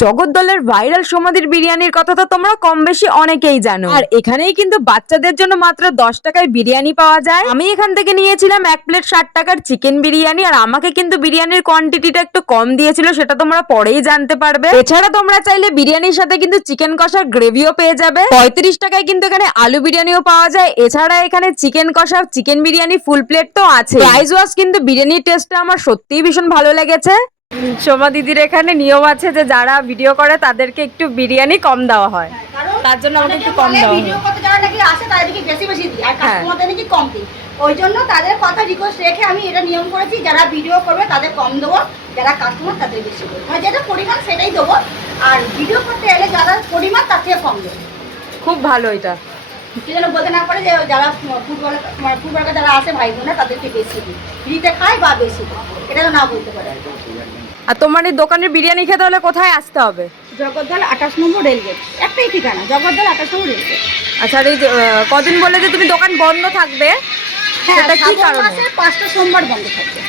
জগদ্দলের viral সমাধির বিরিয়ানির কথা তো তোমরা কম বেশি অনেকেই জানো। আর এখানেই কিন্তু বাচ্চাদের জন্য মাত্র 10 টাকায় বিরিয়ানি পাওয়া যায়। আমি এখান থেকে নিয়েছিলাম 1 প্লেট 60 টাকার চিকেন বিরিয়ানি। আর আমাকে কিন্তু বিরিয়ানির কোয়ান্টিটিটা একটু কম দিয়েছিল, সেটা তোমরা পরেই জানতে পারবে। এছাড়া তোমরা চাইলে বিরিয়ানির সাথে কিন্তু চিকেন কষার গ্রেভিও পেয়ে যাবে। 35 টাকায় কিন্তু এখানে আলু বিরিয়ানিও পাওয়া যায়। এছাড়া এখানে চিকেন কষা, চিকেন বিরিয়ানি ফুল প্লেট তো আছে। প্রাইস ওয়াইজ কিন্তু বিরিয়ানির টেস্টটা আমার সত্যিই ভীষণ ভালো লেগেছে। সোমা দিদির এখানে নিয়ম আছে যে যারা ভিডিও করে তাদেরকে একটু বিরিয়ানি কম দেওয়া হয়, তার জন্য আমাকে একটু কম দেওয়া হয়। ভিডিও করতে যারা নাকি আসে তাদেরকে বেশি বেশি দিই আর কাস্টমারদের নাকি কম দিই। ওই জন্য তাদের কথা রিকোয়েস্ট রেখে আমি এটা নিয়ম করেছি, যারা ভিডিও করবে তাদের কম দেবো, যারা কাস্টমার তাদের বেশি দেবো। মানে যেটা পরিমাণ সেটাই দেবো, আর ভিডিও করতে এলে যারা পরিমাণ তার থেকে কম দেবো। খুব ভালো এটা, কি যেন বলতে না পারে যে যারা ফুটবল যারা আসে ভাই বোনা তাদেরকে বেশি দিই, ফ্রিতে খায় বা বেশি দিই, এটা না বলতে পারে। আর তোমার এই দোকানের বিরিয়ানি খেতে হলে কোথায় আসতে হবে? জগদ্দল 28 নম্বর রেলগেট, একটাই ঠিকানা, জগদ্দল 28 নম্বর রেলগেট। আচ্ছা, আর এই যে কদিন বলে যে তুমি দোকান বন্ধ থাকবে, সেটা কি কারণে? 5টা সোমবার বন্ধ থাকবে।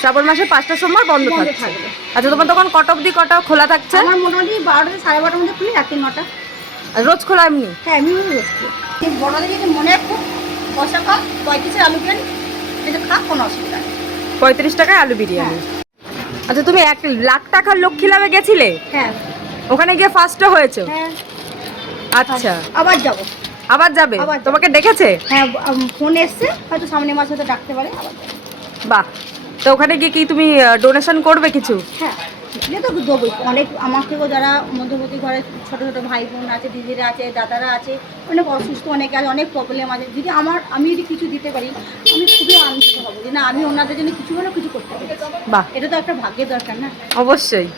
শ্রাবণ মাসে 5টা সোমবার বন্ধ থাকবে। আচ্ছা, তোমার দোকান কটা অবধি কটা খোলা থাকছে? আমার মোটামুটি 12টা থেকে 12:30 মধ্যে খুলি, রাত্রি 9টা। আর রোজ খোলা এমনি? হ্যাঁ, এমনি রোজ খুলি। বড়দের যদি মনে খুব পয়সা কম, 35 আলু বিরিয়ানি এটা খা, কোনো অসুবিধা নেই। 35 টাকায় আলু বিরিয়ানি। আচ্ছা, তুমি 1 লাখ টাকার লক্ষ্মী লাভে গেছিলে? হ্যাঁ, ওখানে গিয়ে ফার্স্টও হয়েছে? হ্যাঁ। আচ্ছা, আবার যাবো। আবার যাবে? আবার যাবো। তোমাকে ডেকেছে? হ্যাঁ, ফোন এসছে, হয়তো সামনের মাসে হয়তো ডাকতে পারে, আবার যাবো। বাহ, তো ওখানে গিয়ে কি তুমি ডোনেশন করবে কিছু? হ্যাঁ, এটা তো দেবোই। অনেক আমার থেকেও যারা মধ্যবর্তী ঘরে ছোটো ছোটো ভাই বোন আছে, দিদিরা আছে, দাদারা আছে, অনেক অসুস্থ অনেকে আছে, অনেক প্রবলেম আছে। যদি আমি যদি কিছু দিতে পারি, আমি খুবই আনন্দিত হবো যে না, আমি ওনাদের জন্য কিছু হলেও কিছু করতে পারি। বাহ, এটা তো একটা ভাগ্যের দরকার না? অবশ্যই।